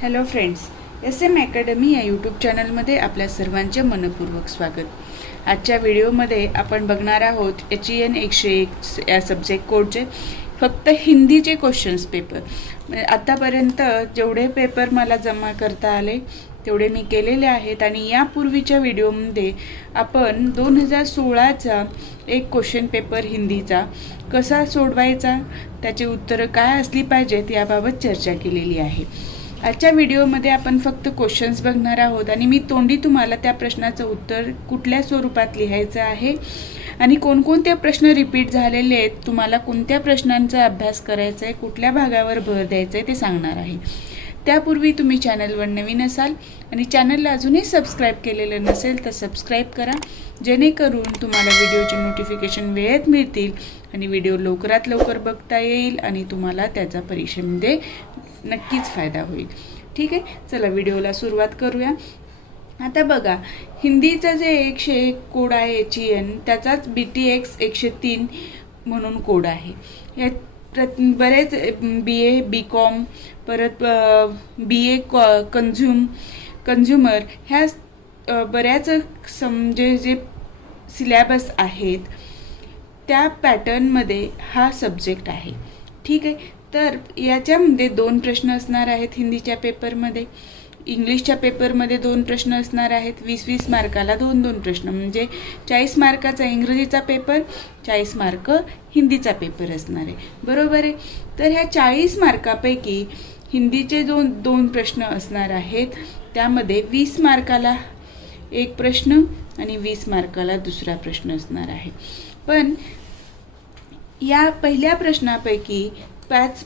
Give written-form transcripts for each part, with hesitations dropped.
Hello friends, SM academy या YouTube चॅनलमध्ये आपल्या सर्वांचे मनपूर्वक स्वागत. आजच्या व्हिडिओमध्ये आपण बघणार आहोत HEN 101 या सब्जेक्ट कोडचे फक्त हिंदीचे क्वेश्चन्स पेपर. आतापर्यंत जेवढे पेपर मला जमा करता आले तेवढे मी केलेले आहेत आणि यापूर्वीच्या व्हिडिओमध्ये आपण 2016चा एक क्वेश्चन पेपर हिंदीचा कसा सोडवायचा, त्याची उत्तरं काय असली पाहिजेत याबाबत चर्चा केलेली आहे. आजच्या व्हिडिओमध्ये आपण फक्त क्वेश्चन्स बघणार आहोत आणि मी तोंडी तुम्हाला त्या प्रश्नाचं उत्तर कुठल्या स्वरूपात लिहायचं आहे आणि कोणकोणते प्रश्न रिपीट झालेले आहेत, तुम्हाला कोणत्या प्रश्नांचा अभ्यास करायचा आहे, कुठल्या भागावर भर द्यायचा आहे ते सांगणार आहे. त्यापूर्वी तुम्ही चॅनलवर नवीन असाल आणि चॅनलला अजूनही सबस्क्राईब केलेलं नसेल तर सबस्क्राईब करा, जेणेकरून तुम्हाला व्हिडिओचे नोटिफिकेशन वेळेत मिळतील आणि व्हिडिओ लवकरात लवकर बघता येईल आणि तुम्हाला त्याचा परीक्षेमध्ये नक्कीच फायदा होईल. ठीक आहे, चला व्हिडिओला सुरुवात करूया. आता बघा, हिंदीचा जे 101 कोड आहे HEN त्याचाच BTX 103 म्हणून कोड आहे. यात बरेच BA BCom परत BA कंझ्युमर ह्या बऱ्याच समजे जे सिलेबस आहेत त्या पॅटर्नमध्ये हा सब्जेक्ट आहे. ठीक आहे, तर याच्यामध्ये 2 प्रश्न असणार आहेत हिंदीच्या पेपरमध्ये. इंग्लिशच्या पेपरमध्ये 2 प्रश्न असणार आहेत. 20-20 मार्काला 2-2 प्रश्न, म्हणजे 40 मार्काचा इंग्रजीचा पेपर, 40 मार्क हिंदीचा पेपर असणार आहे. बरोबर आहे. तर ह्या 40 मार्कापैकी हिंदीचे 2 प्रश्न असणार आहेत. त्यामध्ये 20 मार्काला एक प्रश्न आणि 20 मार्काला दुसरा प्रश्न असणार आहे. पण या पहिल्या प्रश्नापैकी 5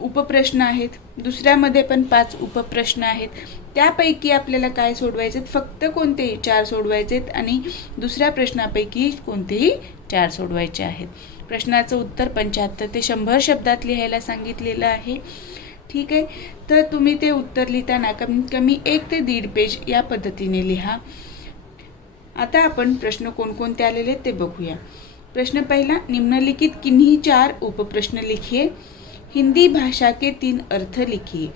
उपप्रश्न आहेत, दुसऱ्यामध्ये पण 5 उपप्रश्न आहेत. त्यापैकी आपल्याला काय सोडवायचे, फक्त कोणतेही 4 सोडवायचे आणि दुसऱ्या प्रश्नापैकी कोणतेही 4 सोडवायचे आहेत. प्रश्नाचं उत्तर 75 ते 100 शब्दात लिहायला सांगितलेलं आहे. ठीक आहे, तर तुम्ही ते उत्तर लिहिताना कमीत कमी 1 ते 1.5 पेज या पद्धतीने लिहा. आता आपण प्रश्न कोणकोणते आलेले ते बघूया. प्रश्न पहिला, निम्नलिखित किन्हीं 4 उपप्रश्न लिखिए, हिंदी भाषा के 3 अर्थ लिखिए.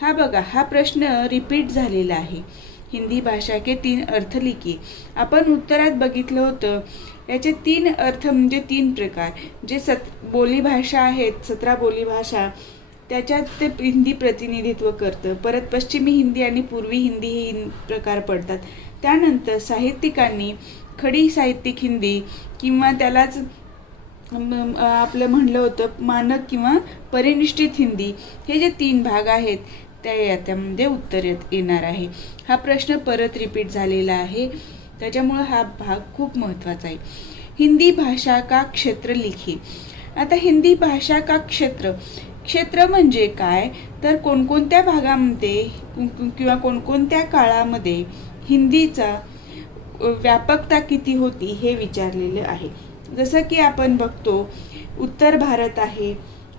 हा बघा, हा प्रश्न रिपीट झालेला आहे. हिंदी भाषा के 3 अर्थ लिखिए. आपण उत्तरात बघितलं होतं याचे 3 अर्थ म्हणजे 3 प्रकार. जे बोलीभाषा आहेत, 17 बोलीभाषा, त्याच्यात ते हिंदी प्रतिनिधित्व करतं. परत पश्चिमी हिंदी आणि पूर्वी हिंदी हे प्रकार पडतात. त्यानंतर साहित्यिकांनी खडी साहित्यिक हिंदी किंवा त्यालाच आपलं म्हणलं होतं मानक किंवा परिनिष्ठित हिंदी, हे जे 3 भाग आहेत त्या याच्यामध्ये उत्तर येणार आहे. हा प्रश्न परत रिपीट झालेला आहे, त्याच्यामुळे हा भाग खूप महत्त्वाचा आहे. हिंदी भाषा का क्षेत्र लिखिए. आता हिंदी भाषा का क्षेत्र म्हणजे काय, तर कोणकोणत्या भागामध्ये किंवा कोणकोणत्या काळामध्ये हिंदीचा व्यापकता किती होती हे विचारलेलं आहे. जसं की आपण बघतो, उत्तर भारत आहे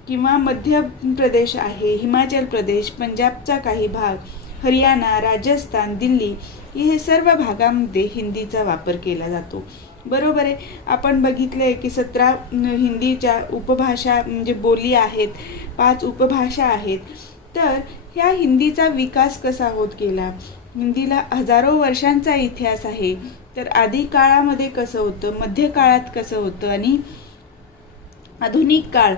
किंवा मध्य प्रदेश आहे, हिमाचल प्रदेश, पंजाबचा काही भाग, हरियाणा, राजस्थान, दिल्ली, हे सर्व भागामध्ये हिंदीचा वापर केला जातो. बरोबर आहे. आपण बघितले की 17 हिंदीच्या उपभाषा म्हणजे बोली आहेत, 5 उपभाषा आहेत. तर ह्या हिंदीचा विकास कसा होत गेला, हिंदीला हजारो वर्षांचा इतिहास आहे. तर आधी काळामध्ये कसं होतं, मध्य काळात कसं होतं आणि आधुनिक काळ,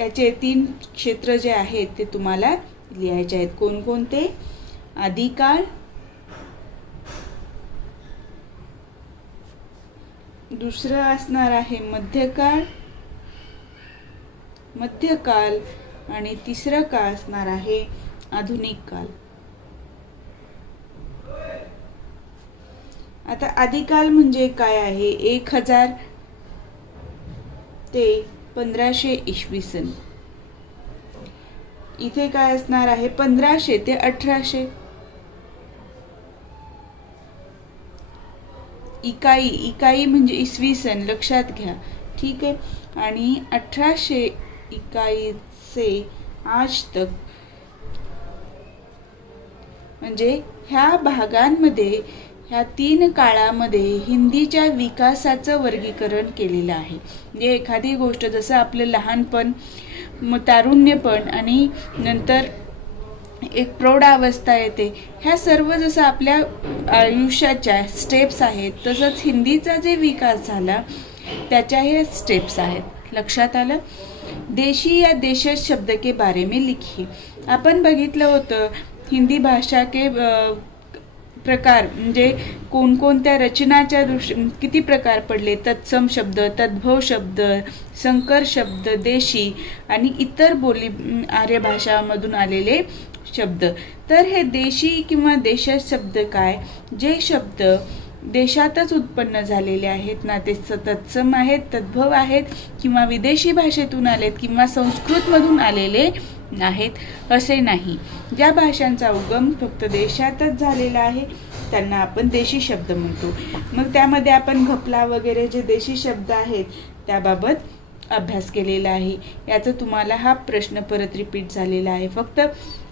याचे 3 क्षेत्र जे आहेत ते तुम्हाला लिहायचे आहेत. कोणकोणते, आदिकाळ, दुसरं असणार आहे मध्यकाळ आणि तिसरं काळ असणार आहे आधुनिक काळ. आता आदिकाल म्हणजे काय आहे, 1000 ते 1500 इसवी सन. इथे काय असणार आहे, 1500 ते 1800. इकाई म्हणजे इसवी सन, लक्षात घ्या. ठीक आहे, आणि 1800 इकाई से आज तक, म्हणजे ह्या भागांमध्ये, ह्या 3 काळामध्ये हिंदीच्या विकासाचं वर्गीकरण केलेलं आहे. म्हणजे एखादी गोष्ट, जसं आपलं लहानपण, तारुण्यपण आणि नंतर एक प्रौढावस्था येते. ह्या सर्व जसं आपल्या आयुष्याच्या स्टेप्स आहेत, तसंच हिंदीचा जे विकास झाला त्याच्या हे स्टेप्स आहेत. लक्षात आलं? देशी या देशज शब्द के बारे में लिखिए. आपण बघितलं होतं हिंदी भाषा के प्रकार, म्हणजे कोणकोणत्या रचनाच्या किती प्रकार पडले. तत्सम शब्द, तद्भव शब्द, संकर शब्द, देशी आणि इतर बोली आर्य भाषामधून आलेले शब्द. तर हे देशी किंवा देशज शब्द काय? जे शब्द देशातच उत्पन्न झालेले आहेत ना, ते तत्सम आहेत, तद्भव आहेत, किंवा विदेशी भाषेतून आलेत किंवा संस्कृतमधून आलेले आहेत असे नाही. ज्या भाषांचा उगम फक्त देशातच झालेला आहे त्यांना आपण देशी शब्द म्हणतो. मग त्यामध्ये आपण घपला वगैरे जे देशी शब्द आहेत त्याबाबत अभ्यास केलेला आहे. याचं तुम्हाला हा प्रश्न परत रिपीट झालेला आहे. फक्त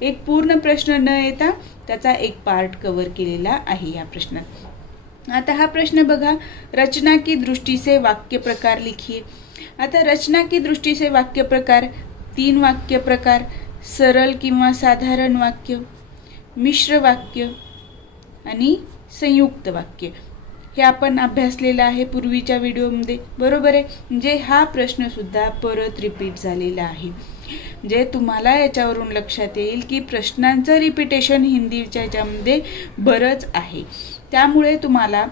एक पूर्ण प्रश्न न येता त्याचा एक पार्ट कव्हर केलेला आहे या प्रश्नात. आता हा प्रश्न बघा, रचना की दृष्टि से वाक्य प्रकार लिखिए. आता रचना की दृष्टि से वाक्य प्रकार 3 वाक्य प्रकार: सरल किंवा साधारण वाक्य, मिश्र वाक्य आणि संयुक्त वाक्य. हे आपण अभ्यासलेलं आहे पूर्वीच्या व्हिडिओमध्ये, बरोबर आहे. म्हणजे हा प्रश्न सुद्धा परत रिपीट झालेला आहे. म्हणजे तुम्हाला याच्यावरून लक्षात येईल की प्रश्नांचं रिपिटेशन हिंदीच्या याच्यामध्ये बरंच आहे. त्यामुळे तुम्हाला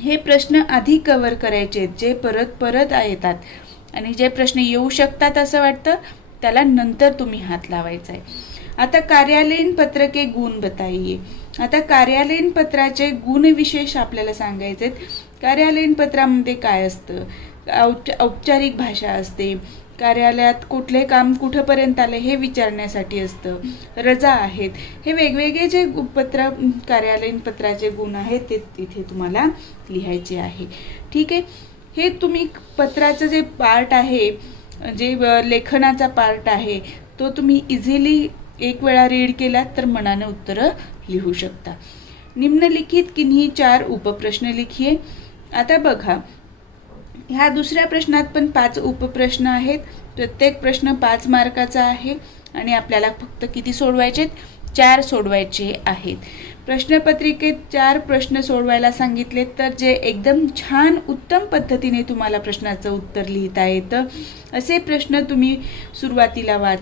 हे प्रश्न आधी कव्हर करायचे जे परत परत येतात, आणि जे प्रश्न येऊ शकतात असं वाटतं त्याला नंतर तुम्ही हात लावायचा आहे. आता कार्यालयीन पत्र के गुण बताइए. आता कार्यालयीन पत्राचे गुणविशेष आपल्याला सांगायचे आहेत. कार्यालयीन पत्रामध्ये काय असतं? औपचारिक भाषा असते. कार्यालयात कुठले काम कुठंपर्यंत आले हे विचारण्यासाठी असतं. रजा आहेत. हे वेगवेगळे जे कार्यालयीन पत्राचे गुण आहेत ते तिथे तुम्हाला लिहायचे आहे. ठीक आहे. हे तुम्ही पत्राचं जे पार्ट आहे, जे लेखनाचा पार्ट आहे, तो तुम्ही इझिली एक वेळा रीड केलात तर मनाने उत्तरं लिहू शकता. निम्नलिखित किन्ही 4 उपप्रश्न लिखिए. आता बघा, ह्या दुसऱ्या प्रश्नात पण 5 उपप्रश्न आहेत. प्रत्येक प्रश्न 5 मार्काचा आहे आणि आपल्याला फक्त किती सोडवायचे? 4 सोडवायचे आहेत. प्रश्नपत्रिकेत 4 प्रश्न सोडवायला सांगितले तर जे एकदम छान उत्तम पद्धतीने तुम्हाला प्रश्नाचं उत्तर लिहिता येतं असे प्रश्न तुम्ही सुरुवातीला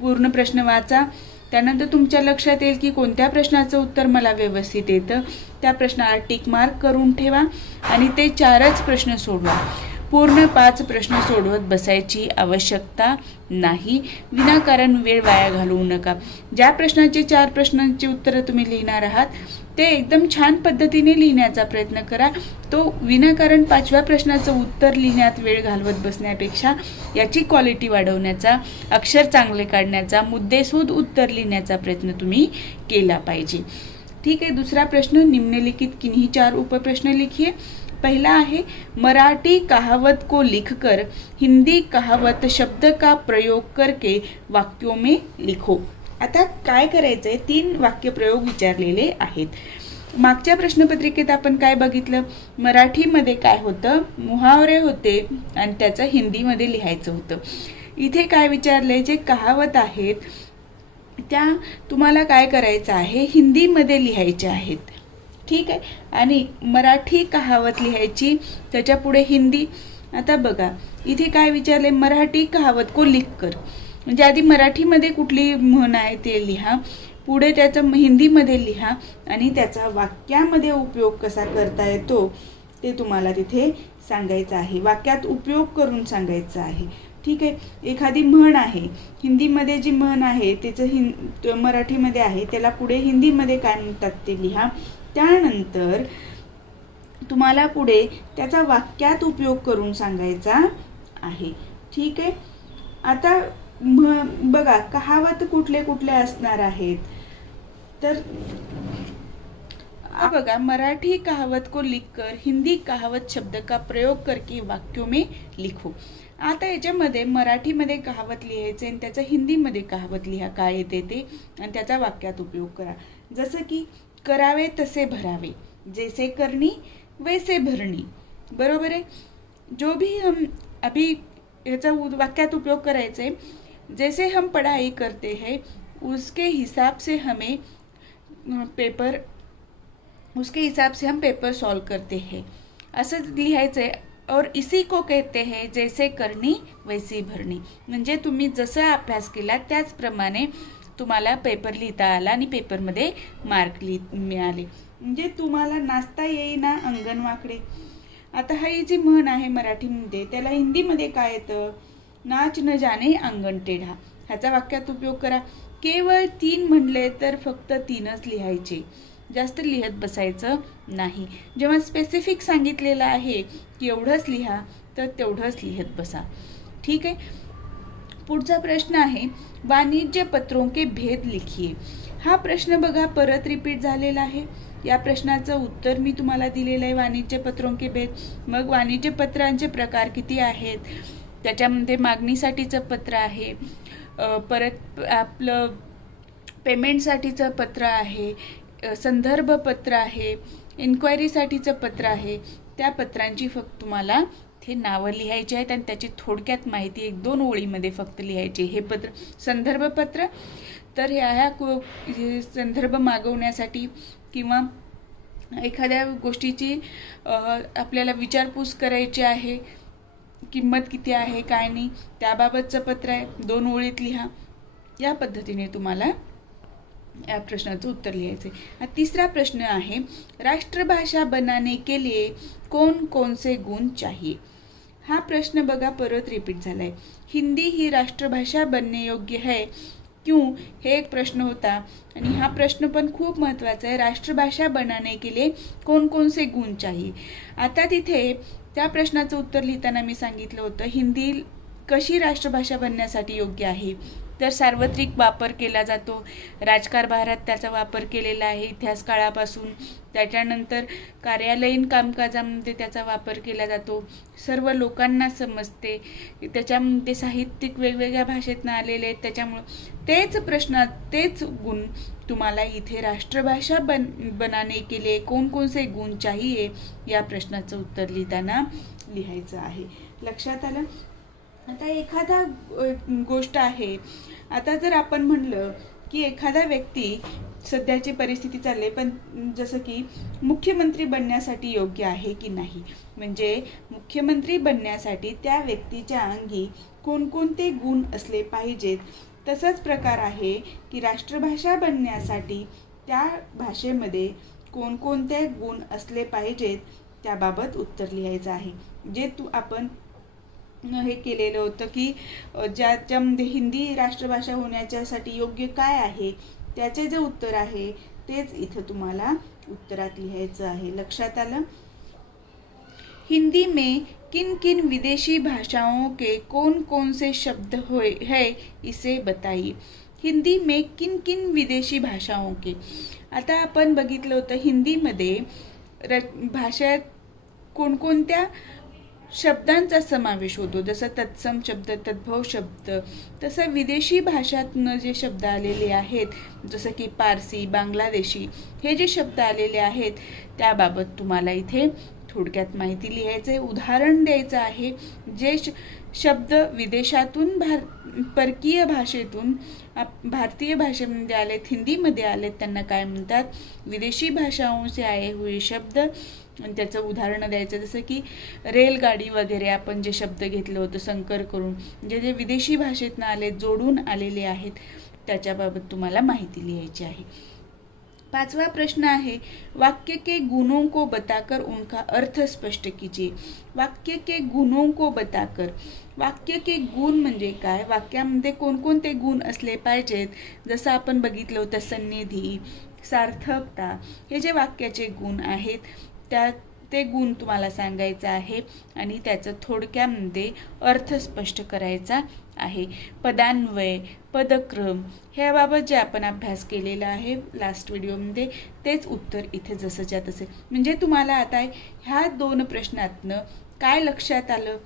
पूर्ण प्रश्न वाचा. त्यानंतर तुमच्या लक्षात येईल की कोणत्या प्रश्नाचं उत्तर मला व्यवस्थित येतं. त्या प्रश्नाला टिक मार्क करून ठेवा आणि ते 4च प्रश्न सोडवा. पूर्ण 5 प्रश्न सोडवत बसायची आवश्यकता नाही. विनाकारण वेळ वाया घालवू नका. ज्या प्रश्नाचे 4 प्रश्नांची उत्तरं तुम्ही लिहिणार आहात ते एकदम छान पद्धतीने लिहिण्याचा प्रयत्न करा. तो विनाकारण 5व्या प्रश्नाचं उत्तर लिहिण्यात वेळ घालवत बसण्यापेक्षा याची क्वालिटी वाढवण्याचा, अक्षर चांगले काढण्याचा, मुद्देसूद उत्तर लिहिण्याचा प्रयत्न तुम्ही केला पाहिजे. ठीक आहे. दुसरा प्रश्न, निम्नलिखित किन्ही 4 उपप्रश्न लिखिए. पहला आहे, मराठी कहावत को लिखकर हिंदी कहावत शब्द का प्रयोग करके वाक्यों में लिखो. आता काय करायचंय? 3 वाक्यप्रयोग विचारलेले आहेत. मागच्या प्रश्नपत्रिकेत आपण काय बघितलं? मराठीमध्ये काय होतं? मुहावरे होते आणि त्याचं हिंदीमध्ये लिहायचं होतं. इथे काय विचारले? जे कहावत आहेत त्या तुम्हाला काय करायचं आहे? हिंदीमध्ये लिहायच्या आहेत. ठीक आहे. आणि मराठी कहावत लिहायची, त्याच्या पुढे हिंदी. आता बघा इथे काय विचारले? मराठी कहावत को लिख कर, म्हणजे आधी मराठीमध्ये कुठली म्हण आहे ते लिहा, पुढे त्याचं हिंदीमध्ये लिहा आणि त्याचा वाक्यामध्ये उपयोग कसा करता येतो ते तुम्हाला तिथे सांगायचं आहे. वाक्यात उपयोग करून सांगायचं आहे. ठीक आहे. एखादी म्हण आहे, हिंदीमध्ये जी म्हण आहे त्याचं मराठीमध्ये आहे, त्याला पुढे हिंदीमध्ये काय म्हणतात ते लिहा. त्यानंतर तुम्हाला पुढे त्याचा वाक्यात उपयोग करून सांगायचा आहे. ठीक आहे. आता बघा कहावत कुठले कुठले असणार आहेत तर बघा, मराठी कहावत को लिखकर हिंदी कहावत शब्द का प्रयोग करके वाक्यों में लिखो. आता याच्यामध्ये मराठीमध्ये कहावत लिहायचे आणि त्याचं हिंदीमध्ये कहावत लिहा काय येते ते, आणि त्याचा वाक्यात उपयोग करा. जसं की करावे तसे भरावे, जैसे करनी वैसे भरणी. बरोबर आहे. जो भी हम अभी याचा वाक्यात उपयोग करायचे, जैसे हम पढ़ाई करते हैं उसके हिसाब से हमें पेपर उसके हिसाब से हम पेपर सॉल्व करते हैं असं लिहायचं आहे. और इसी को कहते हैं जैसे करनी वैसी भरणी. म्हणजे तुम्ही जसा अभ्यास केला त्याचप्रमाणे तुम्हाला पेपर लिहिता आला आणि पेपरमध्ये मार्क मिळाले. म्हणजे तुम्हाला नाचता येईना अंगण वाकडे. आता ही जी म्हण आहे मराठीमध्ये त्याला हिंदीमध्ये काय येतं? नाच न जाणे अंगण टेढा. ह्याचा वाक्यात उपयोग करा. केवळ 3 म्हणले तर फक्त 3च लिहायचे, जास्त लिहत बसायचं नाही. जेव्हा स्पेसिफिक सांगितलेलं आहे की एवढंच लिहा तर तेवढंच लिहत बसा. ठीक आहे. पुढचा प्रश्न आहे वाणिज्य पत्रों के भेद लिखिए. हा प्रश्न बघा परत रिपीट झालेला आहे. या प्रश्नाचं उत्तर मी तुम्हाला दिलेलं आहे वाणिज्य पत्रों के भेद. मग वाणिज्य पत्रांचे प्रकार किती आहेत? त्याच्यामध्ये मागणीसाठीचं पत्र आहे, परत आपलं पेमेंटसाठीचं पत्र आहे, संदर्भ पत्र आहे, इन्क्वायरीसाठीचं पत्र आहे. त्या पत्रांची फक्त तुम्हाला ते नावं लिहायची आहेत आणि त्याची थोडक्यात माहिती 1-2 ओळीमध्ये फक्त लिहायची. हे पत्र संदर्भ पत्र तर ह्या संदर्भ मागवण्यासाठी किंवा एखाद्या गोष्टीची आपल्याला विचारपूस करायची आहे, किंमत किती आहे काय नाही त्याबाबतचं पत्र आहे. 2 ओळीत लिहा. या पद्धतीने तुम्हाला या प्रश्नाचं उत्तर लिहायचं आहे. तिसरा प्रश्न आहे राष्ट्रभाषा बनाने के लिए कौन कौन से गुण चाहिए. हा प्रश्न बघा परत रिपीट झालाय. हिंदी ही राष्ट्रभाषा बनने योग्य है क्यों हे एक प्रश्न होता आणि हा प्रश्न पण खूप महत्त्वाचा आहे. राष्ट्रभाषा बनाने के लिए कौन कौन से गुण चाहिए. आता तिथे त्या प्रश्नाचं उत्तर लिहिताना मी सांगितलं होतं हिंदी कशी राष्ट्रभाषा बनण्यासाठी योग्य आहे. तर सार्वत्रिक वापर केला जातो. राजकारभारात त्याचा वापर केलेला आहे इतिहास काळापासून. त्याच्यानंतर कार्यालयीन कामकाजामध्ये त्याचा वापर केला जातो. सर्व लोकांना समजते. त्याच्यामध्ये साहित्यिक वेगवेगळ्या भाषेतनं आलेले आहेत. त्याच्यामुळं तेच गुण तुम्हाला इथे राष्ट्रभाषा बनाने के लिए कौन कौन से गुण चाहिए या प्रश्नाचं उत्तर लिहिताना लिहायचं आहे. लक्षात आलं. आता एखादा गोष्ट आहे. आता जर आपण म्हणलं की एखादा व्यक्ती सध्याची परिस्थिती चालली पण जसं की मुख्यमंत्री बनण्यासाठी योग्य आहे की नाही. म्हणजे मुख्यमंत्री बनण्यासाठी त्या व्यक्तीच्या अंगी कोणकोणते गुण असले पाहिजेत. तसाच प्रकार आहे की राष्ट्रभाषा बनण्यासाठी त्या भाषेमध्ये कोणकोणते गुण असले पाहिजेत त्याबाबत उत्तर लिहायचं आहे. जे आपण हे केलेलं होतं की ज्याच्यामध्ये हिंदी राष्ट्रभाषा होण्याच्यासाठी योग्य काय आहे त्याचे जे उत्तर आहे तेच इथं तुम्हाला उत्तरात लिहायचं आहे. लक्षात आलं. हिंदी में किन किन विदेशी भाषाओं के कौन कौन से शब्द है इसे बताइए. हिंदी में किन किन विदेशी भाषाओं के. आता आपण बघितलं होतं हिंदीमध्ये भाषेत कोणकोणत्या शब्दांचा समावेश होतो. जसं तत्सम शब्द, तद्भव शब्द. तसं विदेशी भाषातनं जे शब्द आलेले आहेत जसं की पारसी, बांगलादेशी हे जे शब्द आलेले आहेत त्याबाबत तुम्हाला इथे थोडक्यात माहिती लिहायचं आहे. उदाहरण द्यायचं आहे. जे शब्द विदेशातून परकीय भाषेतून भारतीय भाषेमध्ये आलेत, हिंदीमध्ये आलेत त्यांना काय म्हणतात? विदेशी भाषाओं से आए हुए शब्द. आणि त्याचं उदाहरण द्यायचं. जसं की रेलगाडी वगैरे आपण जे शब्द घेतलं होतं संकर करून जे विदेशी भाषेतनं आले जोडून आलेले आहेत त्याच्याबाबत तुम्हाला माहिती लिहायची आहे. 5वां प्रश्न आहे वाक्य के गुणों को बताकर उनका अर्थ स्पष्ट कीजिए. वाक्य के गुणों को बताकर. वाक्य के गुण म्हणजे काय? वाक्यामध्ये कोणकोणते गुण असले पाहिजेत. जसं आपण बघितलं होतं सन्निधी, सार्थकता हे जे वाक्याचे गुण आहेत ते गुण तुम्हाला सांगायचं आहे आणि त्याचं थोडक्यामध्ये अर्थ स्पष्ट करायचा आहे. पदान्वय, पदक्रम ह्याबाबत जे आपण अभ्यास केलेला आहे लास्ट व्हिडिओमध्ये तेच उत्तर इथे जसंच्या तसे. म्हणजे तुम्हाला आता ह्या 2 प्रश्नातनं काय लक्षात आलं?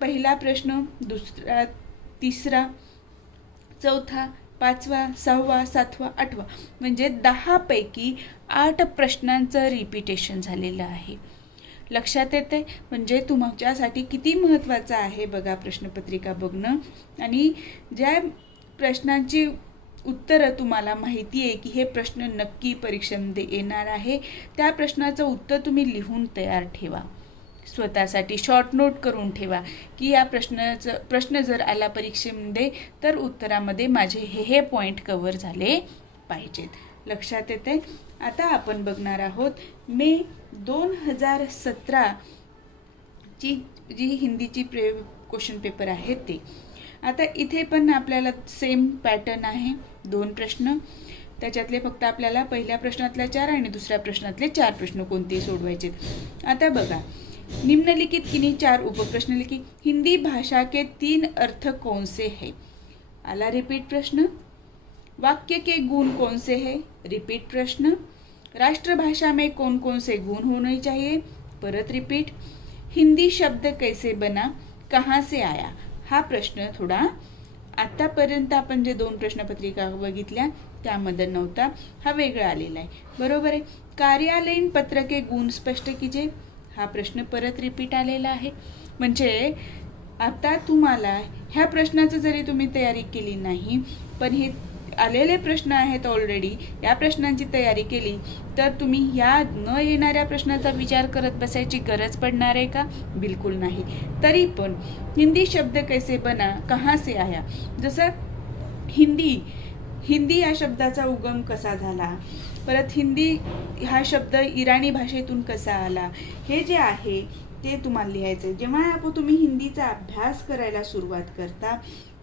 पहिला प्रश्न, दुसरा, तिसरा, चौथा, 5वा, 6वा, 7वा, 8वा म्हणजे 10 पैकी 8 प्रश्नांचं रिपिटेशन झालेलं आहे. लक्षात येते. म्हणजे तुमच्यासाठी किती महत्त्वाचं आहे बघा प्रश्नपत्रिका बघणं. आणि ज्या प्रश्नांची उत्तरं तुम्हाला माहिती आहे की हे प्रश्न नक्की परीक्षेमध्ये येणार आहे, त्या प्रश्नाचं उत्तर तुम्ही लिहून तयार ठेवा. स्वतःसाठी शॉर्ट नोट करून ठेवा की या प्रश्न जर आला परीक्षेमध्ये तर उत्तरामध्ये माझे हे पॉईंट कव्हर झाले पाहिजेत. लक्षात येते. आता आपण बघणार आहोत मे 2017 ची जी हिंदीची क्वेश्चन पेपर आहे ते. आता इथे पण आपल्याला सेम पॅटर्न आहे, 2 प्रश्न. त्याच्यातले फक्त आपल्याला पहिल्या प्रश्नातल्या 4 आणि दुसऱ्या प्रश्नातले 4 प्रश्न कोणते सोडवायचे. आता बघा, निम्नलिखित किन्हीं 4 उपप्रश्न लिखी. हिंदी भाषा के 3 अर्थ कौन से है? आला रिपीट प्रश्न. वाक्य के गुण कौन से है? रिपीट प्रश्न. राष्ट्रभाषा में कौन कौन से गुण होने चाहिए? परत रिपीट. हिंदी शब्द कैसे बना? कहाँ से आया? हा प्रश्न थोडा आतापर्यंत आपण जे 2 प्रश्नपत्रिका बघितल्या त्यामध्ये नव्हता, हा वेगळा आलेला आहे. बरोबर आहे. कार्यालयीन पत्र के गुण स्पष्ट कीजिए. हा प्रश्न परत रिपीट आलेला आहे. म्हणजे आता तुम्हाला ह्या प्रश्नाचं जरी तुम्ही तयारी केली नाही, पण हे आलेले प्रश्न आहेत ऑलरेडी, या प्रश्नांची तयारी केली तर तुम्ही या न येणाऱ्या प्रश्नाचा विचार करत बसायची गरज पडणार आहे का? बिलकुल नाही. तरी पण हिंदी शब्द कैसे बना, कहाँ से आया, जसं हिंदी या शब्दाचा उगम कसा झाला, परत हिंदी हा शब्द इराणी भाषेतून कसा आला, हे जे आहे ते तुम्हाला लिहायचं आहे. जेव्हा तुम्ही हिंदीचा अभ्यास करायला सुरुवात करता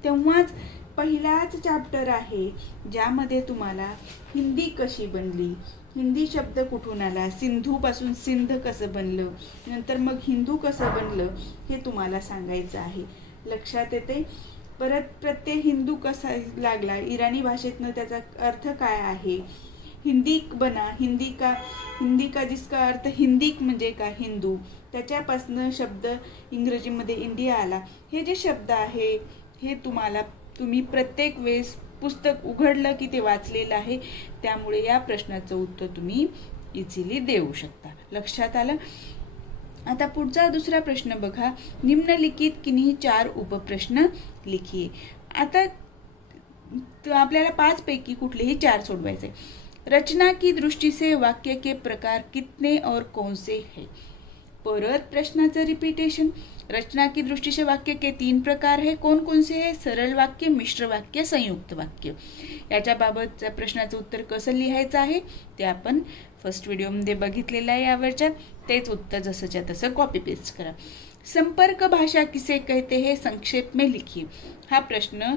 तेव्हाच पहिलाच चॅप्टर आहे ज्यामध्ये तुम्हाला हिंदी कशी बनली, हिंदी शब्द कुठून आला, सिंधूपासून सिंध कसं बनलं, नंतर मग हिंदू कसं बनलं हे तुम्हाला सांगायचं आहे. लक्षात येते. परत प्रत्यय हिंदू कसा लागला, इराणी भाषेतनं त्याचा अर्थ काय आहे, हिंदीक बना, हिंदी का जिसका अर्थ हिंदीक म्हणजे का हिंदू, त्याच्यापासनं शब्द इंग्रजीमध्ये इंडिया आला. हे जे शब्द आहे हे तुम्ही प्रत्येक वेळेस पुस्तक उघडलं की ते वाचलेलं आहे, त्यामुळे या प्रश्नाचं उत्तर तुम्ही इझिली देऊ शकता. लक्षात आलं. आता पुढचा दुसरा प्रश्न बघा. निम्नलिखित किन्हीं 4 उपप्रश्न लिखिए. आता आपल्याला 5 पैकी कुठलेही 4 सोडवायचे. रचना की दृष्टि से वाक्य के प्रकार कितने और कौन से है? परत प्रश्नाचं रिपीटेशन. रचना की दृष्टि से वाक्य के 3 प्रकार है. कौन कौन से है? सरळ वाक्य, मिश्र वाक्य, संयुक्त वाक्य. याच्याबाबतच्या प्रश्नाचं उत्तर कसं लिहायचं आहे ते आपण फर्स्ट व्हिडिओमध्ये बघितलेलं आहे. यावरच्या तेच उत्तर जसंच्या तसं कॉपी पेस्ट करा. संपर्क भाषा किसे कहते हैं? संक्षेप में लिखिए. हा प्रश्न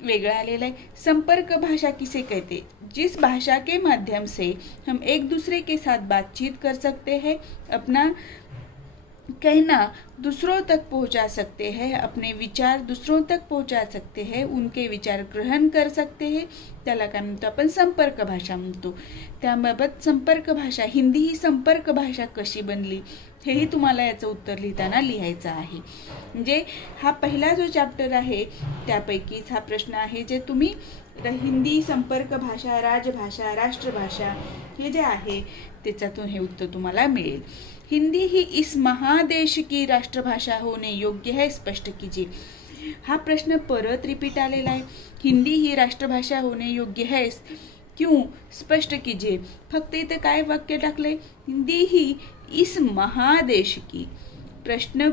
वेगळा आलेला आहे. संपर्क भाषा किसे कहते? जिस भाषा के माध्यम से हम एक दूसरे के साथ बातचीत कर सकते हैं, अपना कहना दूसरों तक पहुंचा सकते हैं, अपने विचार दूसरों तक पहुंचा सकते हैं, उनके विचार ग्रहण कर सकते हैं, त्याला काय म्हणतो आपण? संपर्क भाषा म्हणतो. त्याबाबत संपर्क भाषा, हिंदी ही संपर्क भाषा कशी बनली हेही तुम्हाला याचं उत्तर लिहिताना लिहायचं आहे. म्हणजे हा पहिला जो चॅप्टर आहे त्यापैकीच हा प्रश्न आहे जे तुम्ही हिंदी, संपर्क भाषा, राजभाषा, राष्ट्रभाषा हे जे आहे त्याच्यातून हे उत्तर तुम्हाला मिळेल. हिंदी ही इस महादेश की राष्ट्रभाषा होने योग्य है, स्पष्ट कीजिए. हा प्रश्न परत रिपीट आलेला आहे. हिंदी ही राष्ट्रभाषा होणे योग्य है, क्यों, स्पष्ट कीजिए. फक्त इथे काय वाक्य टाकलंय? हिंदी ही इस महादेश की. प्रश्न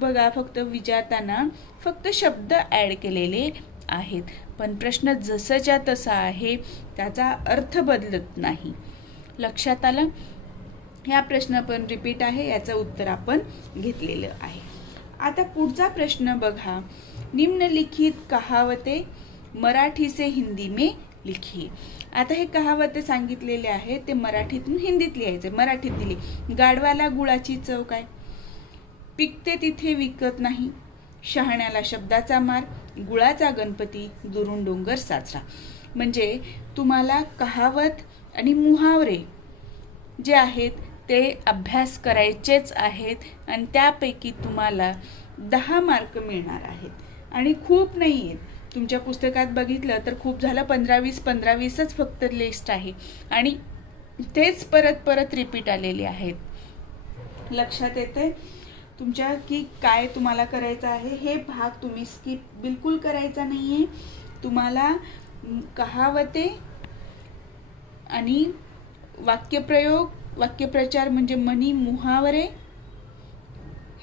बघा, फक्त विचारताना फक्त शब्द ॲड केलेले आहेत, पण प्रश्न जसंच्या तसा आहे, त्याचा अर्थ बदलत नाही. लक्षात आलं. ह्या प्रश्न पण रिपीट आहे, याचं उत्तर आपण घेतलेलं आहे. आता पुढचा प्रश्न बघा. निम्नलिखित कहावते मराठी से हिंदी में लिखिए. आता हे कहावते सांगितलेले आहे ते मराठीतून हिंदीत लिहायचे. मराठीत दिली. गाढवाला गुळाची चव काय? पिकते तिथे विकत नाही, शहाण्याला शब्दाचा मार, गुळाचा गणपती, दुरून डोंगर साजरा. म्हणजे तुम्हाला कहावत आणि मुहावरे जे आहेत ते अभ्यास करायचेच आहेत आणि त्यापैकी तुम्हाला 10 मार्क मिळणार आहेत. आणि खूप नाही आहेत. तुमच्या पुस्तकात बघितलं तर खूप झालं, 15-20च फक्त लिस्ट आहे आणि तेच परत परत रिपीट आलेले आहेत. लक्षात येते तुमच्या की काय तुम्हाला करायचं आहे. हे भाग तुम्ही स्किप बिलकुल करायचा नाही आहे. तुम्हाला कहावते आणि वाक्यप्रयोग, वाक्यप्रचार म्हणजे म्हणी, मुहावरे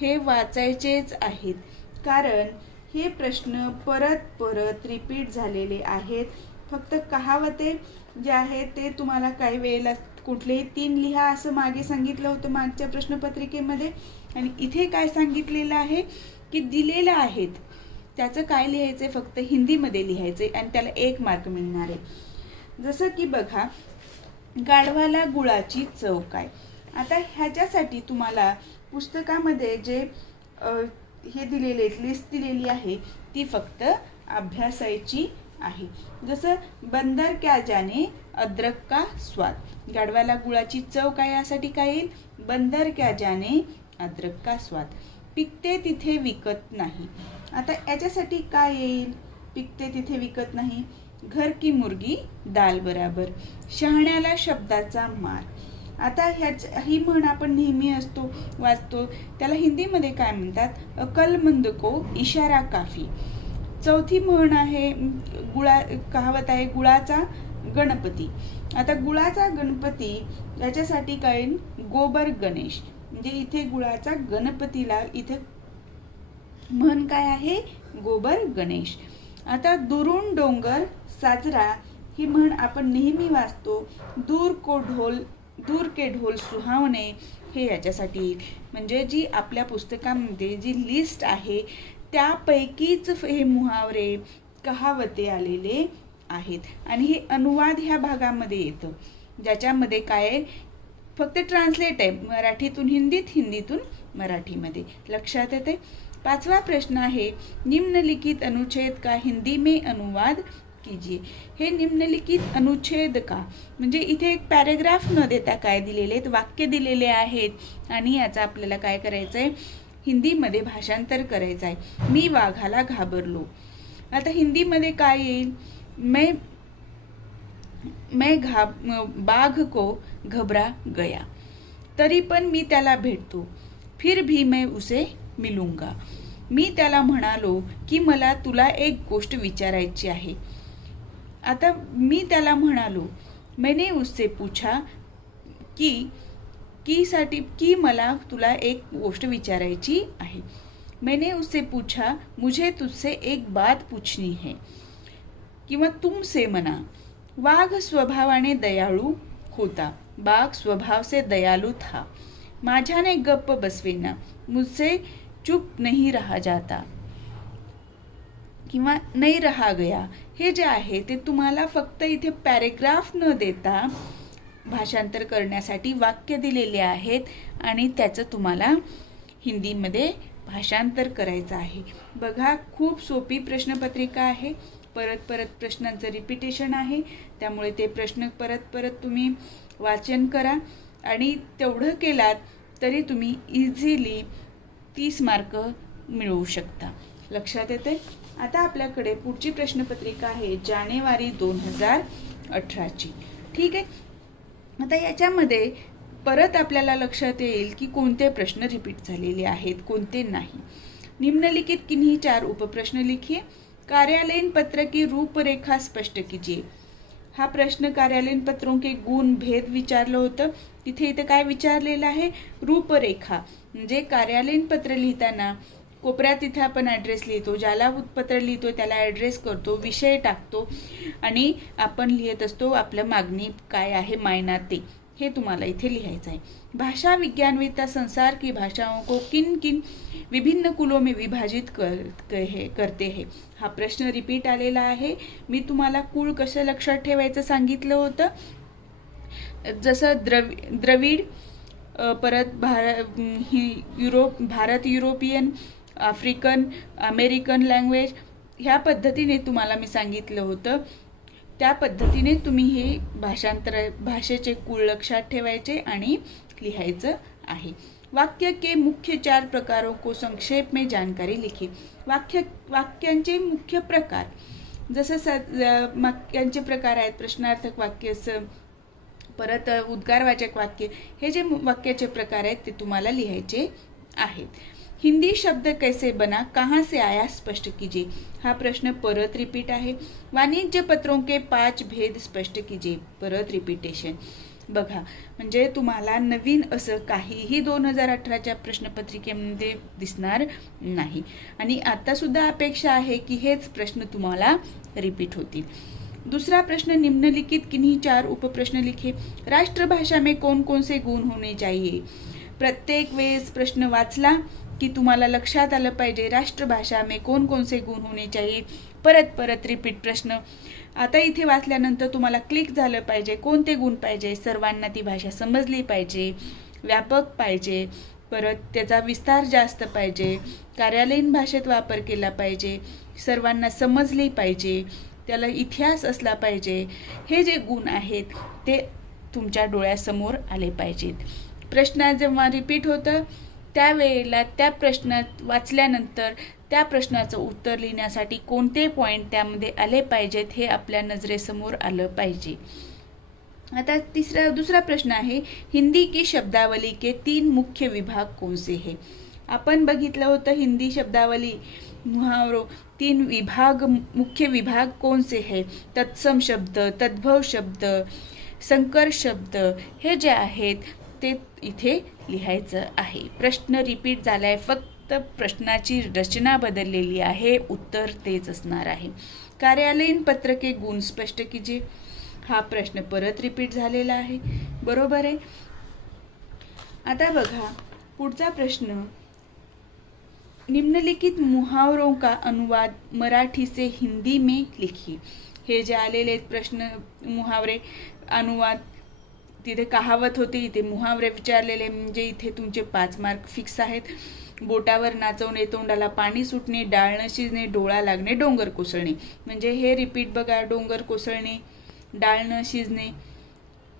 हे वाचायचेच आहेत, कारण हे प्रश्न परत परत रिपीट झालेले आहेत. फक्त कहावते जे आहेत ते तुम्हाला काही वेळेला कुठलेही 3 लिहा असं मागे सांगितलं होतं मागच्या प्रश्नपत्रिकेमध्ये, आणि इथे काय सांगितलेलं आहे की दिलेलं आहेत त्याचं काय लिहायचंय, फक्त हिंदीमध्ये लिहायचंय आणि त्याला 1 मार्क मिळणार आहे. जसं की बघा, गाढवाला गुळाची चव काय. आता ह्याच्यासाठी तुम्हाला पुस्तकामध्ये जे हे दिलेले लिस्ट दिलेली आहे ती फक्त अभ्यासायची आहे. जसं बंदर क्या जाने अद्रक का स्वाद, गाढवाला गुळाची चव काय यासाठी काय येईल, बंदर क्या जाने अद्रक का स्वाद. पिकते तिथे विकत नाही, आता याच्यासाठी काय येईल, पिकते तिथे विकत नाही, घर की मुर्गी दाल बराबर, शहाण्याला शब्दाचा मार. आता ही म्हण आपण नेहमी वाचतो, त्याला हिंदीमध्ये काय म्हणतात, अकलमंद को इशारा काफी. चौथी म्हण आहे कहावत आहे गुळाचा गणपती. आता गुळाचा गणपती याच्यासाठी काय, गोबर गणेश, म्हणजे इथे गुळाचा गणपतीला इथे म्हण काय आहे, गोबर गणेश. आता दुरून डोंगर साजरा ही म्हण आपण नेहमी वाचतो, दूर के ढोल सुहावणे, हे याच्यासाठी येईल. म्हणजे जी आपल्या पुस्तकामध्ये जी लिस्ट आहे त्यापैकीच हे मुहावरे, कहावते आलेले आहेत. आणि हे अनुवाद ह्या भागामध्ये येतं, ज्याच्यामध्ये काय फक्त ट्रान्सलेट आहे, मराठीतून हिंदीत, हिंदीतून मराठीमध्ये. लक्षात येते. 5वा प्रश्न आहे, निम्नलिखित अनुच्छेद का हिंदी में अनुवाद कीजिए. हे निम्नलिखित अनुच्छेद का म्हणजे इथे एक पॅरेग्राफ न देता काय दिलेले आहेत, वाक्य दिलेले आहेत आणि याचा आपल्याला काय करायचंय, हिंदीमध्ये भाषांतर करायचं आहे. मी वाघाला घाबरलो. आता हिंदीमध्ये काय येईल, बाघ को घबरा गया, तरी पण मी त्याला भेटतो, फिर भी मैं उसे मिलूंगा. मी त्याला म्हणालो की मला तुला एक गोष्ट विचारायची आहे. आता मी त्याला म्हणालो, मैंने उससे पूछा की मला तुला एक गोष्ट विचारायची आहे. मैंने उससे पूछा मुझे तुझसे एक बात पूछनी है. किंवा तुमसे म्हणा, वाघ स्वभावाने दयाळू होता, बाघ स्वभाव से दयालू था, माझ्याने गप्प बसवेना, मुझसे चुप नहीं रहा जाता किंवा नहीं रहा गया. हे जे आहे ते तुम्हाला फक्त इथे पॅरेग्राफ न देता भाषांतर करण्यासाठी वाक्य दिलेले आहेत आणि त्याचं तुम्हाला हिंदीमध्ये भाषांतर करायचं आहे. बघा, खूप सोपी प्रश्नपत्रिका आहे. परत प्रश्नांचं रिपिटेशन आहे, त्यामुळे ते प्रश्न परत तुम्ही वाचन करा आणि तेवढं केलात तरी तुम्ही इझिली 30 मार्क मिळवू शकता. लक्षात येते. आता आपल्याकडे पुढची प्रश्नपत्रिका आहे जानेवारी 2018ची. ठीक आहे. आता याच्यामध्ये परत आपल्याला लक्षात येईल की कोणते प्रश्न रिपीट झालेले आहेत, कोणते नाही. निम्नलिखित किन्हीं 4 उपप्रश्न लिखिए. कार्यालयीन पत्र की रूपरेखा स्पष्ट कीजिए. हा प्रश्न कार्यालयीन पत्रों के गुण भेद विचारलं होतं. इथे काय विचारलेलं आहे, रूपरेखा. म्हणजे कार्यालयीन पत्र लिहिताना कोपऱ्यात इथे आपण ॲड्रेस लिहितो, ज्याला पत्र लिहितो त्याला ॲड्रेस करतो, विषय टाकतो आणि आपण लिहित असतो आपलं मागणी काय आहे, मायना ते. हे तुम्हाला इथे लिहायचं आहे. भाषा विज्ञानवेत्ता संसार की भाषाओं को किन किन विभिन्न कुलों में विभाजित करते हैं. हा प्रश्न रिपीट आलेला आहे. मी तुम्हाला कुळ कसं लक्षात ठेवायचं सांगितलं होतं. जसं द्रविड, परत Bharat European, African, American language, ह्या पद्धतीने तुम्हाला मी सांगितलं होतं. त्या पद्धतीने तुम्ही हे भाषेचे कुळ लक्षात ठेवायचे आणि लिहायचं आहे. वाक्य के मुख्य 4 प्रकारों को संक्षेप में जानकारी लिखी. वाक्यांचे मुख्य प्रकार, जसं वाक्यांचे प्रकार आहेत प्रश्नार्थक वाक्य, परत उद्गारवाचक वाक्य, हे जे वाक्याचे प्रकार आहेत ते तुम्हाला लिहायचे आहेत. हिंदी शब्द कैसे बना, कहाँ से आया, स्पष्ट कीजिए। हा प्रश्न परत रिपीट आहे। वाणिज्य पत्रों के 5 भेद स्पष्ट कीजिए, परत रिपीटेशन। बघा, म्हणजे तुम्हाला नवीन असं काहीही 2018च्या प्रश्नपत्रिकेमध्ये दिसणार नाही आणि आता सुद्धा अपेक्षा आहे की हेच प्रश्न तुम्हाला रिपीट होतील। दूसरा प्रश्न, निम्नलिखित किन्हीं 4 उपप्रश्न लिखे। राष्ट्रभाषा में कौन कौन से गुण होने चाहिए। प्रत्येक वेळेस प्रश्न वाचला की तुम्हाला लक्षात आलं पाहिजे राष्ट्रभाषा में कौन कौन से गुण होने चाहिए। परत परत रिपीट प्रश्न। आता इथे वाचल्यानंतर तुम्हाला क्लिक झालं पाहिजे कोणते गुण पाहिजे। सर्वांना ती भाषा समजली पाहिजे, व्यापक पाहिजे, परत त्याचा विस्तार जास्त पाहिजे, कार्यालयीन भाषेत वापर केला पाहिजे, सर्वांना समजली पाहिजे, त्याला इतिहास असला पाहिजे। हे जे गुण आहेत ते तुमच्या डोळ्यासमोर आले पाहिजेत। प्रश्न जेव्हा रिपीट होतं त्यावेळेला त्या प्रश्नात वाचल्यानंतर त्या प्रश्नाचं उत्तर लिहिण्यासाठी कोणते पॉइंट त्यामध्ये आले पाहिजेत हे आपल्या नजरेसमोर आलं पाहिजे। आता दूसरा प्रश्न आहे, हिंदी की शब्दावली के 3 मुख्य विभाग कौन से है। आपण बघितलं होतं हिंदी शब्दावली मुहावरों 3 विभाग, मुख्य विभाग कौन से है। तत्सम शब्द, तद्भव शब्द, संकर शब्द हे जे आहेत ते इथे लिहायचं आहे। प्रश्न रिपीट झालाय, फक्त प्रश्नाची रचना बदललेली आहे, उत्तर तेच असणार आहे। कार्यालयीन पत्र के गुण स्पष्ट कीजिए। हा प्रश्न परत रिपीट झालेला आहे, बरोबर आहे। आता बघा पुढचा प्रश्न, निम्नलिखित मुहावरों का अनुवाद मराठी से हिंदी में लिखिए। हे जे आलेले प्रश्न मुहावरे अनुवाद, तिथे कहावत होती, इथे मुहावरे विचारलेले, म्हणजे इथे तुमचे 5 मार्क फिक्स आहेत। बोटावर नाचवणे, तोंडाला पाणी सुटणे, डाळ न शिजणे, डोळा लागणे, डोंगर कोसळणे। म्हणजे हे रिपीट बघा, डोंगर कोसळणे, डाळ न शिजणे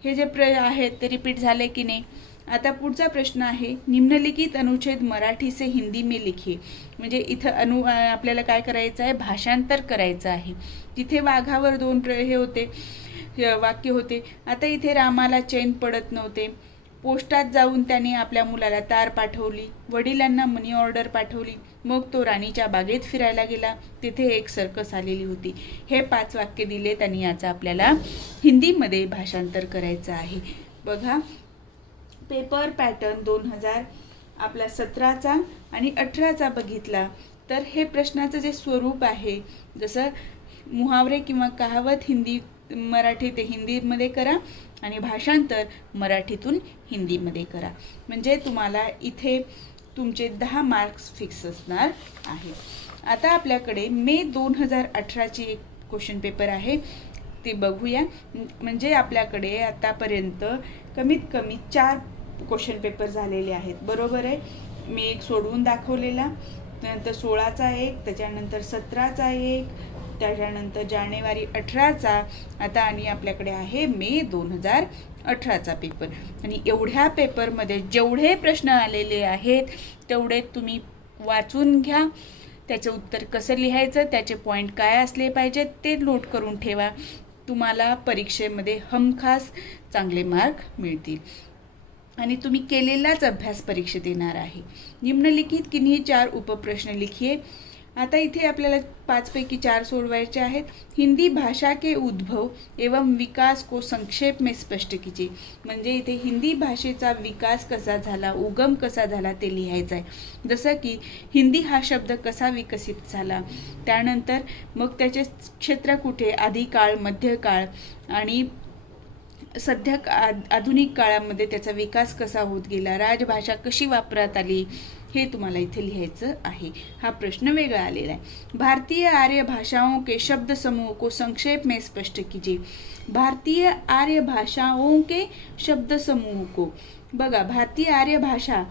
हे जे आहेत ते रिपीट झाले की नाही। आता पुढचा प्रश्न आहे, निम्नलिखित अनुच्छेद मराठी से हिंदी में लिखिए। म्हणजे इथं आपल्याला काय करायचं आहे, भाषांतर करायचं आहे। तिथे वाघावर 2 हे होते, वाक्य होते। आता इथे रामाला चैन पडत नव्हते, पोस्टात जाऊन त्याने आपल्या मुलाला तार पाठवली, वडिलांना मनी ऑर्डर पाठवली, मग तो राणीच्या बागेत फिरायला गेला, तिथे एक सर्कस आलेली होती। हे 5 वाक्य दिलेत आणि याचा आपल्याला हिंदीमध्ये भाषांतर करायचं आहे। बघा, पेपर पॅटर्न 2000 आपला 17चा आणि 18चा बघितला तर हे प्रश्नाचं जे स्वरूप आहे, जसं मुहावरे किंवा कहावत मराठी ते हिंदीमध्ये करा आणि भाषांतर मराठीतून हिंदीमध्ये करा। म्हणजे तुम्हाला इथे तुमचे 10 मार्क्स फिक्स असणार आहे। आता आपल्याकडे मे 2018ची एक क्वेश्चन पेपर आहे, ते बघूया। म्हणजे आपल्याकडे आतापर्यंत कमीत कमी 4 क्वेश्चन पेपर झालेले आहेत, बरोबर आहे। मी एक सोडवून दाखवलेला, त्यानंतर 16चा एक, त्याच्यानंतर 17चा एक, त्याच्यानंतर जानेवारी 18चा, आता आणि आपल्याकडे आहे मे 2018चा पेपर। आणि एवढ्या पेपरमध्ये जेवढे प्रश्न आलेले आहेत तेवढे तुम्ही वाचून घ्या, त्याचे उत्तर कसं लिहायचं, त्याचे पॉइंट काय असले पाहिजेत ते नोट करून ठेवा। तुम्हाला परीक्षेमध्ये हमखास चांगले मार्क मिळतील आणि तुम्ही केलेलाच अभ्यास परीक्षेत येणार आहे। निम्नलिखित किन्हीं 4 उपप्रश्न लिखिए। आता इथे आपल्याला 5 पैकी 4 सोडवायचे आहेत। हिंदी भाषा के उद्भव एवं विकास को संक्षेप में स्पष्ट कीजिए। म्हणजे इथे हिंदी भाषेचा विकास कसा झाला, उगम कसा झाला ते लिहायचं आहे। जसं की हिंदी हा शब्द कसा विकसित झाला, त्यानंतर मग त्याचे क्षेत्र कुठे, आदिकाळ, मध्यकाळ आणि सध्या आधुनिक काळामध्ये त्याचा विकास कसा होत गेला, राजभाषा कशी वापरात आली, हे तुम्हाला इथे लिहायचं आहे। हा प्रश्न वेगळा आलेला आहे। भारतीय आर्य भाषाओं के शब्द समूह को संक्षेप में स्पष्ट कीजिए। भारतीय आर्य भाषाओं के शब्द समूह को, बघा भारतीय आर्य भाषा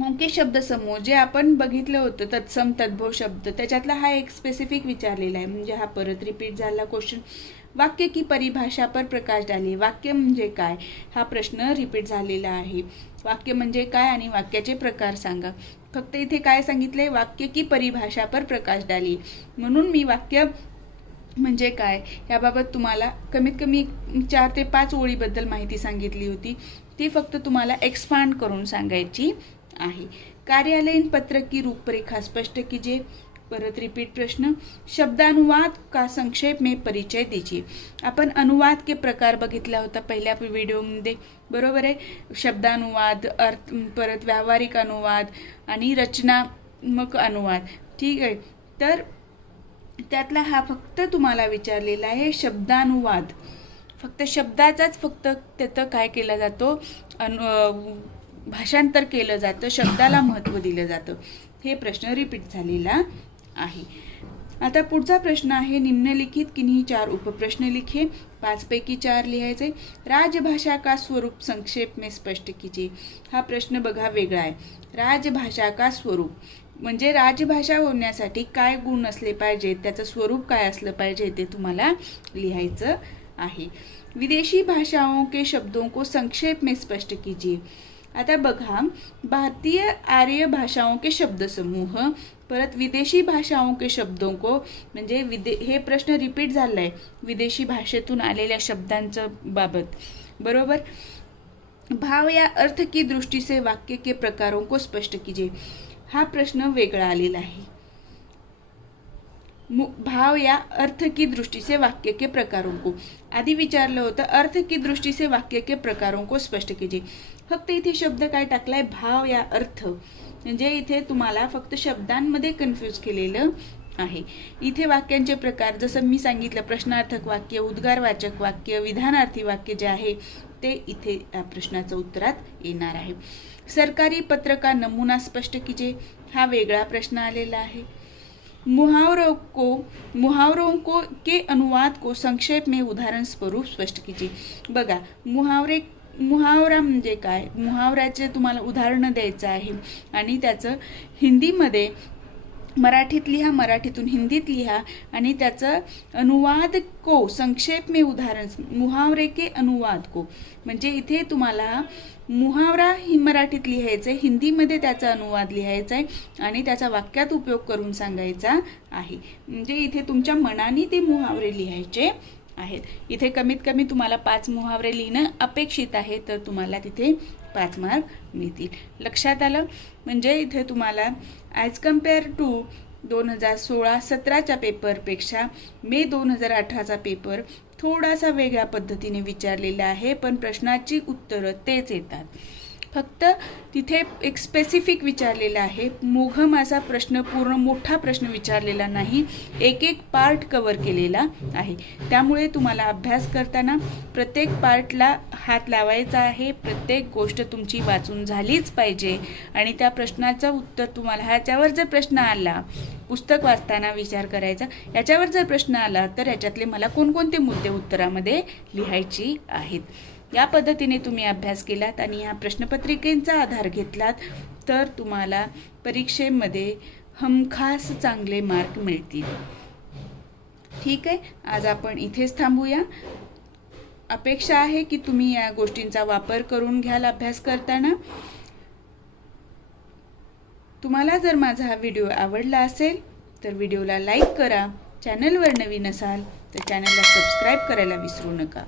के शब्द समूह जे आपण बघितलं होतं, तत्सम, तद्भव शब्द, त्याच्यातला हा एक स्पेसिफिक विचारलेला आहे, म्हणजे हा परत रिपीट झाला क्वेश्चन। वाक्य की परिभाषा पर प्रकाश डालिए। वाक्य म्हणजे काय हा प्रश्न रिपीट झालेला आहे। वाक्य म्हणजे काय आणि वाक्याचे प्रकार सांगा। फक्त इथे काय सांगितले, वाक्य की परिभाषा पर प्रकाश डालिए। म्हणून मी वाक्य म्हणजे काय याबाबत तुम्हाला कमीत कमी 4 ते 5 ओळीबद्दल माहिती सांगितली होती, ती फक्त तुम्हाला एक्सपांड करून सांगायची आहे। कार्यालयीन पत्र की रूपरेखा स्पष्ट कीजिए। परत रिपीट प्रश्न, शब्दानुवाद का संक्षेप में परिचय दीजिए। आपण अनुवाद के प्रकार बघितला होता पहिल्या व्हिडिओमध्ये, बरोबर आहे। शब्दानुवाद, अर्थ, परत व्यावहारिक अनुवाद आणि रचनात्मक अनुवाद, ठीक आहे। तर त्यातला हा फक्त तुम्हाला विचारलेला आहे शब्दानुवाद, फक्त शब्दाचाच फक्त त्याचं काय केलं जातो, भाषांतर केलं जातं, शब्दाला महत्त्व दिलं जातं। हे प्रश्न रिपीट झालेला आहे। आता पुढचा प्रश्न आहे, निम्नलिखित किन्ही 4 उपप्रश्न लिखिए। 5 पैकी 4 लिहायचे। राजभाषा का स्वरूप संक्षेप में स्पष्ट कीजिए। हा प्रश्न बघा वेगळा आहे। राजभाषा का स्वरूप म्हणजे राजभाषा होण्यासाठी काय गुण असले पाहिजे, त्याचं स्वरूप काय असलं पाहिजे ते तुम्हाला लिहायचं आहे। विदेशी भाषाओं के शब्दों को संक्षेप में स्पष्ट कीजिए। आता बघा, भारतीय आर्य भाषाओं के शब्द समूह, परत विदेशी भाषाओं के शब्दों को म्हणजे हे प्रश्न रिपीट झालाय विदेशी भाषेतून आलेल्या शब्दांचं बाबत, बरोबर। भाव या अर्थ की दृष्टि से वाक्य के प्रकारों को स्पष्ट कीजिए। हा प्रश्न वेगळा आलेला आहे। भाव या अर्थ की दृष्टि से वाक्य के प्रकारों को, आधी विचारलं होतं अर्थ की दृष्टि से वाक्य के प्रकारों को स्पष्ट कीजिए। फक्त इथे शब्द काय टाकलाय, भाव या अर्थ, म्हणजे इथे तुम्हाला फक्त शब्दांमध्ये कन्फ्यूज केलेलं आहे। इथे वाक्यांचे प्रकार जसं मी सांगितलं, प्रश्नार्थक वाक्य, उद्गारवाचक वाक्य, विधानार्थी वाक्य जे आहे ते इथे या प्रश्नाचं उत्तरात येणार आहे। सरकारी पत्र का नमूना स्पष्ट कीजिए। हा वेगळा प्रश्न आलेला आहे। मुहावरों को के अनुवाद को संक्षेप में उदाहरण स्वरूप स्पष्ट कीजिए। बघा, मुहावरा म्हणजे काय, मुहावऱ्याचे तुम्हाला उदाहरणं द्यायचं आहे आणि त्याचं हिंदीमध्ये मराठीत लिहा, मराठीतून हिंदीत लिहा आणि त्याचं अनुवाद को संक्षेप में उदाहरण, मुहावरे के अनुवाद को म्हणजे इथे तुम्हाला मुहावरा ही मराठीत लिहायचं आहे, हिंदीमध्ये त्याचा अनुवाद लिहायचा आहे आणि त्याचा वाक्यात उपयोग करून सांगायचा आहे। म्हणजे इथे तुमच्या मनाने ते मुहावरे लिहायचे आहेत। इथे कमीत कमी तुम्हाला 5 मुहावरे लिहिणं अपेक्षित आहे, तर तुम्हाला तिथे 5 मार्क मिळतील। लक्षात आलं? म्हणजे इथे तुम्हाला ॲज कम्पेअर टू 2016-17च्या पेपरपेक्षा मे 2018चा पेपर थोडासा वेगळ्या पद्धतीने विचारलेला आहे, पण प्रश्नाची उत्तरं तेच येतात, फक्त तिथे एक स्पेसिफिक विचारलेला आहे। मोघमाचा प्रश्न पूर्ण मोठा प्रश्न विचारलेला नाही, एक एक पार्ट कव्हर केलेला आहे। त्यामुळे तुम्हाला अभ्यास करताना प्रत्येक पार्टला हात लावायचा आहे, प्रत्येक गोष्ट तुमची वाचून झालीच पाहिजे आणि त्या प्रश्नाचं उत्तर तुम्हाला, ह्याच्यावर जर प्रश्न आला, पुस्तक वाचताना विचार करायचा, याच्यावर जर प्रश्न आला तर याच्यातले मला कोणकोणते मुद्दे उत्तरामध्ये लिहायचे आहेत। या पद्धतीने तुम्ही अभ्यास केलात आणि या प्रश्नपत्रिकेचा आधार घेतलात तर तुम्हाला परीक्षेमध्ये हमखास चांगले मार्क मिळतील। ठीक आहे, आज आपण इथेच थांबूया। अपेक्षा आहे की तुम्ही या गोष्टींचा वापर करून घ्याल अभ्यास करताना। तुम्हाला जर माझा हा व्हिडिओ आवडला असेल तर व्हिडिओला लाईक करा, चॅनलवर नवीन असाल तर चॅनलला सबस्क्राईब करायला विसरू नका।